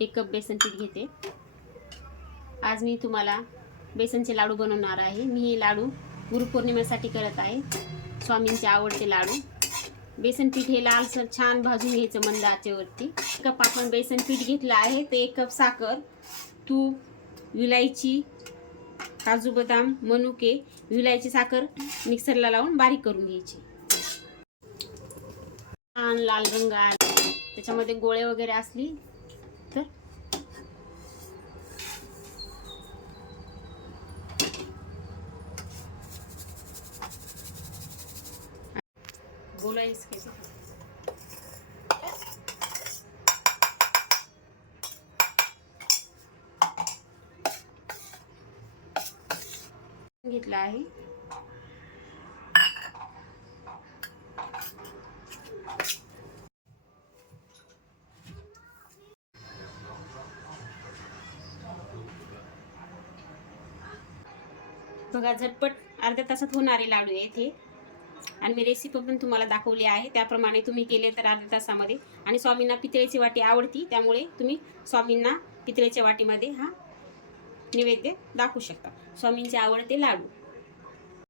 1 cup बेसन पीठ घेते। आज मी तुम्हाला बेसनचे लाडू बनवणार आहे। मी हे लाडू गुरुपौर्णिमेसाठी करत आहे। स्वामींचे आवडते लाडू। बेसन पीठ हे लालसर छान भाजून घ्यायचं मंद आचेवरती। 1 कप आपण बेसन पीठ घेतलं आहे। ते 1 कप साखर, तूप, विलायची, काजू बदाम, मनुके, विलायची साखर मिक्सरला लावून बारीक करून घ्यायची। छान लाल रंग आला, त्याच्यामध्ये गोळे वगैरे असली तर बोलायच कैसे घेतला आहे। बघा, झटपट अर्ध्या तासात होणारे लाडू आहेत हे। आणि मी रेसिपी पण तुम्हाला दाखवली आहे, त्याप्रमाणे तुम्ही केले तर अर्ध्या तासामध्ये। आणि स्वामींना पितळेची वाटी आवडती, त्यामुळे तुम्ही स्वामींना पितळेच्या वाटीमध्ये हा नैवेद्य दाखवू शकता। स्वामींचे आवडते लाडू।